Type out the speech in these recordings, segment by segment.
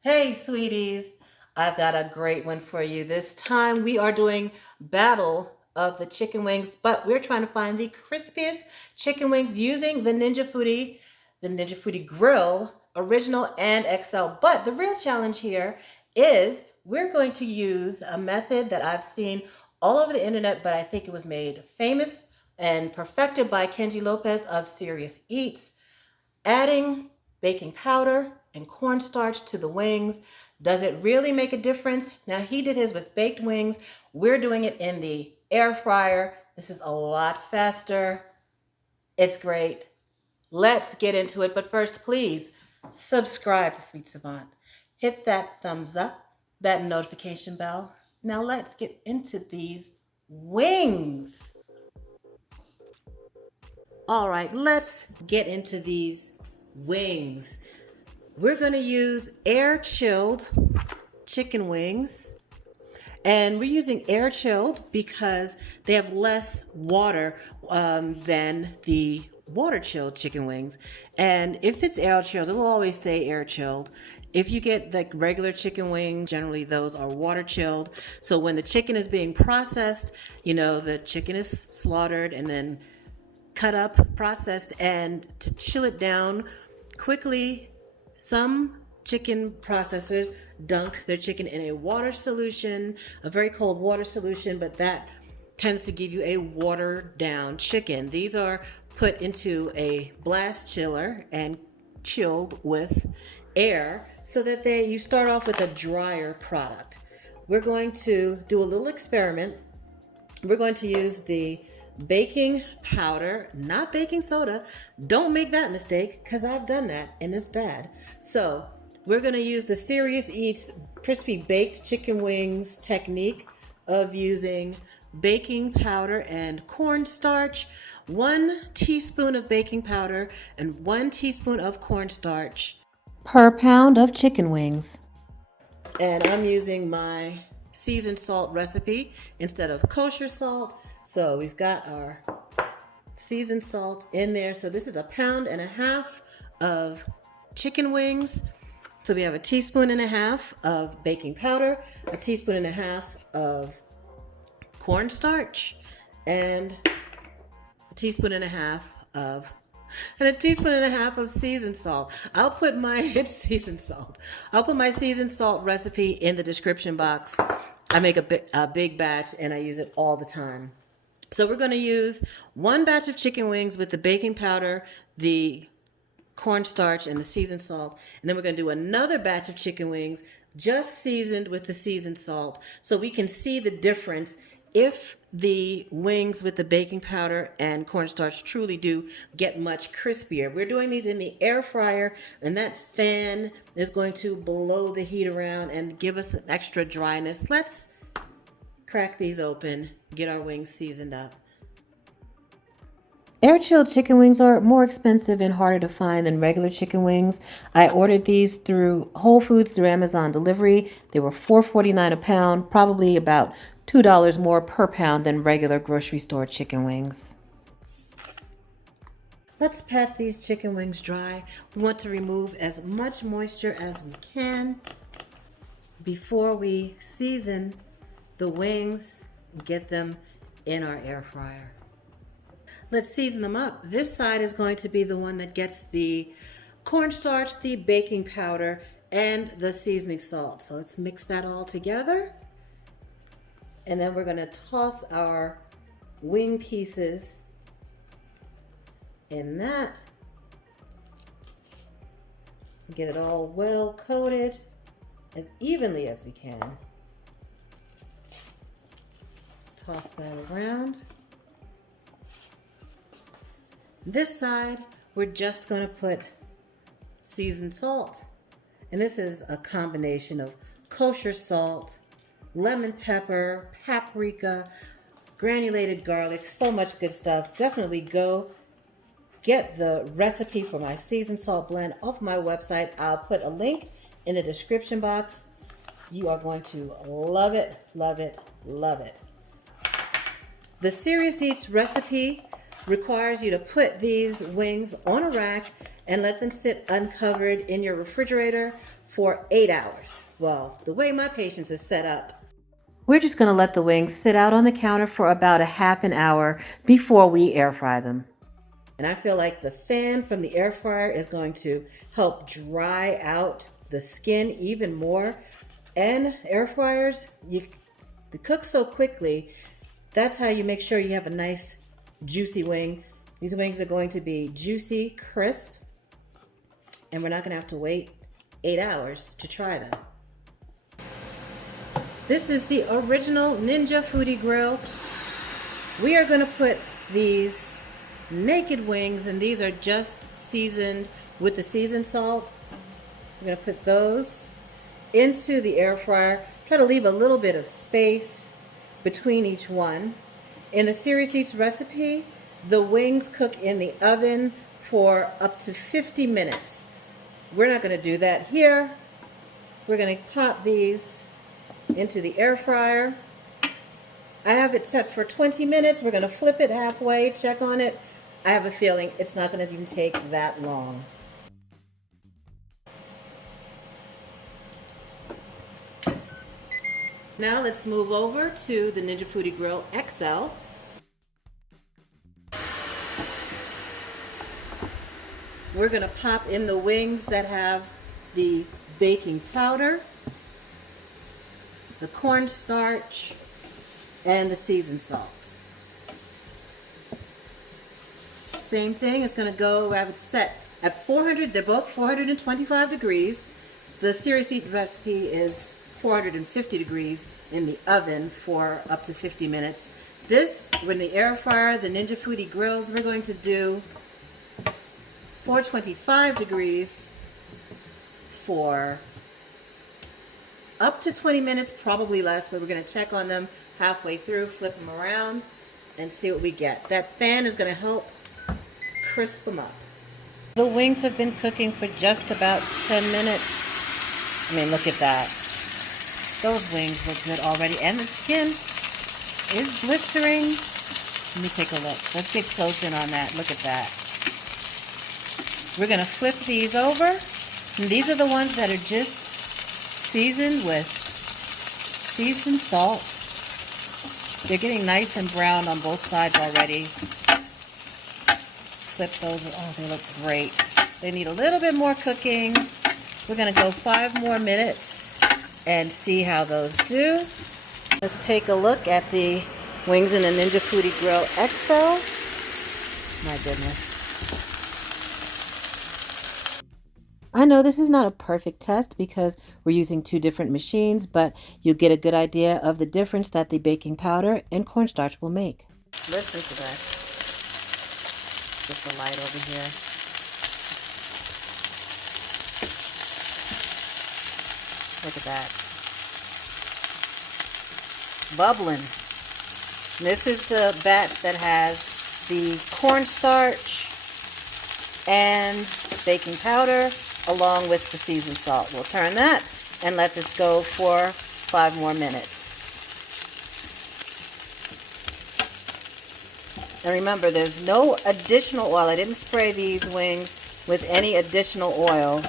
Hey, sweeties, I've got a great one for you. This time we are doing Battle of the Chicken Wings, but we're trying to find the crispiest chicken wings using the Ninja Foodi Grill Original and XL. But the real challenge here is we're going to use a method that I've seen all over the internet, but I think it was made famous and perfected by Kenji Lopez of Serious Eats. Adding baking powder and cornstarch to the wings. Does it really make a difference? Now, he did his with baked wings. We're doing it in the air fryer. This is a lot faster. It's great. Let's get into it. But first, please subscribe to Sweet Savant. Hit that thumbs up, that notification bell. Now, let's get into these wings. All right, let's get into these wings. We're going to use air chilled chicken wings. And we're using air chilled because they have less water than the water chilled chicken wings. And if it's air chilled, it'll always say air chilled. If you get like regular chicken wings, generally those are water chilled. So when the chicken is being processed, the chicken is slaughtered and then cut up, processed, and to chill it down quickly, some chicken processors dunk their chicken in a water solution, a very cold water solution, but that tends to give you a watered down chicken. These are put into a blast chiller and chilled with air so that you start off with a drier product. We're going to do a little experiment. We're going to use the baking powder, not baking soda. Don't make that mistake because I've done that and it's bad. So we're going to use the Serious Eats crispy baked chicken wings technique of using baking powder and cornstarch, 1 teaspoon of baking powder and 1 teaspoon of cornstarch per pound of chicken wings. And I'm using my seasoned salt recipe instead of kosher salt. So we've got our seasoned salt in there. So this is 1.5 pounds of chicken wings. So we have 1.5 teaspoons of baking powder, 1.5 teaspoons of cornstarch, and 1.5 teaspoons of and 1.5 teaspoons of seasoned salt. I'll put my seasoned salt. I'll put my seasoned salt recipe in the description box. I make a big batch and I use it all the time. So we're going to use 1 batch of chicken wings with the baking powder, the cornstarch, and the seasoned salt. And then we're going to do another batch of chicken wings just seasoned with the seasoned salt so we can see the difference if the wings with the baking powder and cornstarch truly do get much crispier. We're doing these in the air fryer, and that fan is going to blow the heat around and give us an extra dryness. Let's crack these open, get our wings seasoned up. Air chilled chicken wings are more expensive and harder to find than regular chicken wings. I ordered these through Whole Foods through Amazon delivery. They were $4.49 a pound, probably about $2 more per pound than regular grocery store chicken wings. Let's pat these chicken wings dry. We want to remove as much moisture as we can before we season the wings and get them in our air fryer. Let's season them up. This side is going to be the one that gets the cornstarch, the baking powder, and the seasoning salt. So let's mix that all together. And then we're going to toss our wing pieces in that. Get it all well coated as evenly as we can. Toss that around. This side, we're just going to put seasoned salt. And this is a combination of kosher salt, lemon pepper, paprika, granulated garlic, so much good stuff. Definitely go get the recipe for my seasoned salt blend off my website. I'll put a link in the description box. You are going to love it, love it, love it. The Serious Eats recipe requires you to put these wings on a rack and let them sit uncovered in your refrigerator for 8 hours. Well, the way my patience is set up, we're just going to let the wings sit out on the counter for about a half an hour before we air fry them. And I feel like the fan from the air fryer is going to help dry out the skin even more. And air fryers, they cook so quickly. That's how you make sure you have a nice juicy wing. These wings are going to be juicy, crisp, and we're not going to have to wait 8 hours to try them. This is the original Ninja Foodi Grill. We are going to put these naked wings, and these are just seasoned with the seasoned salt. We're going to put those into the air fryer. Try to leave a little bit of space between each one. In the CRISPIEST recipe, the wings cook in the oven for up to 50 minutes. We're not going to do that here. We're going to pop these into the air fryer. I have it set for 20 minutes. We're going to flip it halfway, check on it. I have a feeling it's not going to even take that long. Now let's move over to the Ninja Foodi Grill XL. We're going to pop in the wings that have the baking powder, the cornstarch, and the seasoned salt. Same thing, it's going to go, I have it set at 400, they're both 425 degrees. The CRISPIEST recipe is 450 degrees in the oven for up to 50 minutes. This, when the air fryer, the Ninja Foodi Grills, we're going to do 425 degrees for up to 20 minutes, probably less, but we're going to check on them halfway through, flip them around, and see what we get. That fan is going to help crisp them up. The wings have been cooking for just about 10 minutes. I mean, look at that. Those wings look good already, and the skin is blistering. Let me take a look. Let's get close in on that. Look at that. We're going to flip these over. And these are the ones that are just seasoned with seasoned salt. They're getting nice and brown on both sides already. Flip those. Oh, they look great. They need a little bit more cooking. We're going to go 5 more minutes and see how those do. Let's take a look at the wings in the Ninja Foodi Grill XL. My goodness. I know this is not a perfect test because we're using 2 different machines, but you'll get a good idea of the difference that the baking powder and cornstarch will make. Listen to that. Just the light over here. Look at that. Bubbling. This is the batch that has the cornstarch and baking powder along with the seasoned salt. We'll turn that and let this go for 5 more minutes. And remember, there's no additional oil. I didn't spray these wings with any additional oil.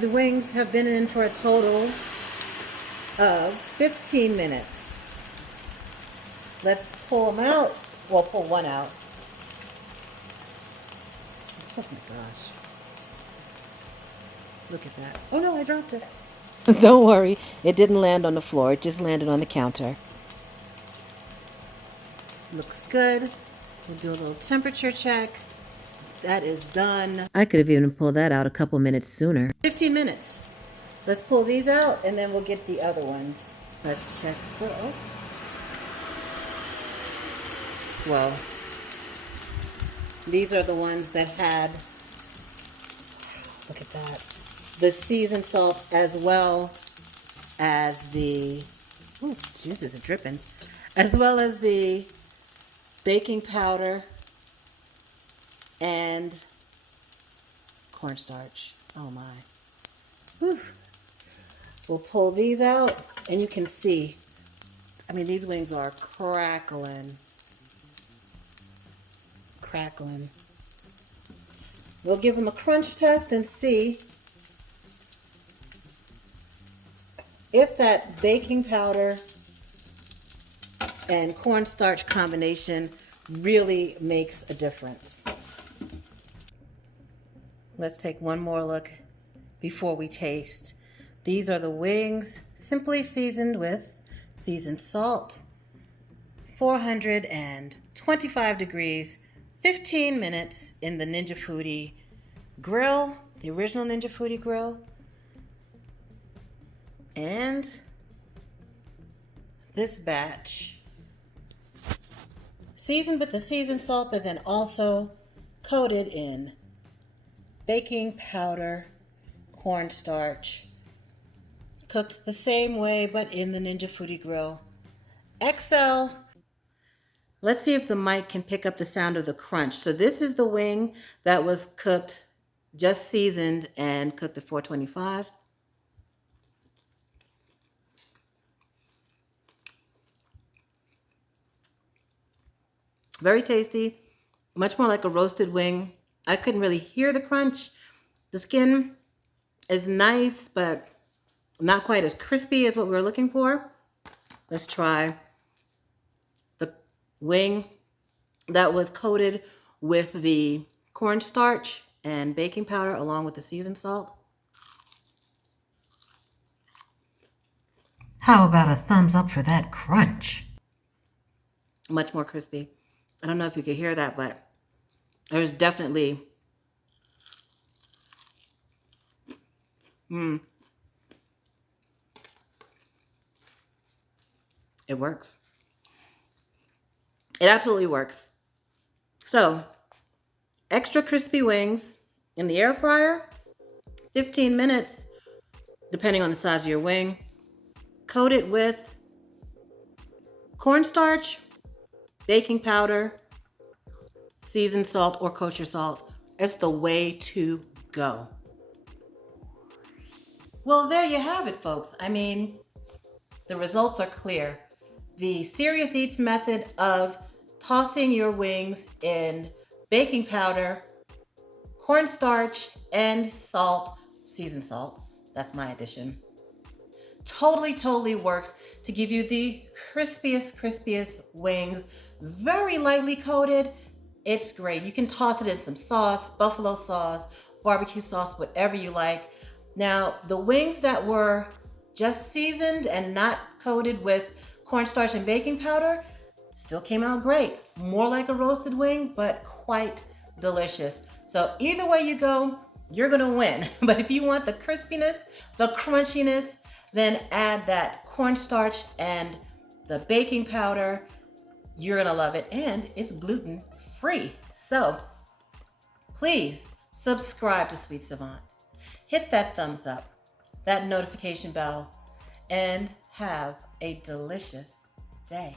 The wings have been in for a total of 15 minutes. Let's pull them out. Well, pull one out. Oh my gosh. Look at that. Oh no, I dropped it. Don't worry, it didn't land on the floor. It just landed on the counter. Looks good. We'll do a little temperature check. That is done. I could have even pulled that out a couple minutes sooner. 15 minutes. Let's pull these out and then we'll get the other ones. Let's check. Oh. Well, these are the ones that had, look at that, the seasoned salt as well as the, oh, juices are dripping, as well as the baking powder and cornstarch. Oh my. Whew. We'll pull these out and you can see, I mean, these wings are crackling. Crackling. We'll give them a crunch test and see if that baking powder and cornstarch combination really makes a difference. Let's take one more look before we taste. These are the wings, simply seasoned with seasoned salt, 425 degrees, 15 minutes in the Ninja Foodi Grill, the original Ninja Foodi Grill. And this batch, seasoned with the seasoned salt, but then also coated in baking powder, cornstarch, cooked the same way, but in the Ninja Foodi Grill XL. Let's see if the mic can pick up the sound of the crunch. So this is the wing that was cooked, just seasoned and cooked at 425. Very tasty, much more like a roasted wing. I couldn't really hear the crunch. The skin is nice, but not quite as crispy as what we were looking for. Let's try the wing that was coated with the cornstarch and baking powder along with the seasoned salt. How about a thumbs up for that crunch? Much more crispy. I don't know if you could hear that, but there's definitely it works. It absolutely works. So, extra crispy wings in the air fryer, 15 minutes, depending on the size of your wing. Coat it with cornstarch, baking powder, seasoned salt, or kosher salt. It's the way to go. Well, there you have it, folks. I mean, the results are clear. The Serious Eats method of tossing your wings in baking powder, cornstarch, and salt, seasoned salt, that's my addition, totally works to give you the crispiest wings, very lightly coated. It's great. You can toss it in some sauce, buffalo sauce, barbecue sauce, whatever you like. Now, the wings that were just seasoned and not coated with cornstarch and baking powder still came out great. More like a roasted wing, but quite delicious. So either way you go, you're gonna win. But if you want the crispiness, the crunchiness, then add that cornstarch and the baking powder. You're gonna love it, and it's gluten free. So please subscribe to Sweet Savant. Hit that thumbs up, that notification bell, and have a delicious day.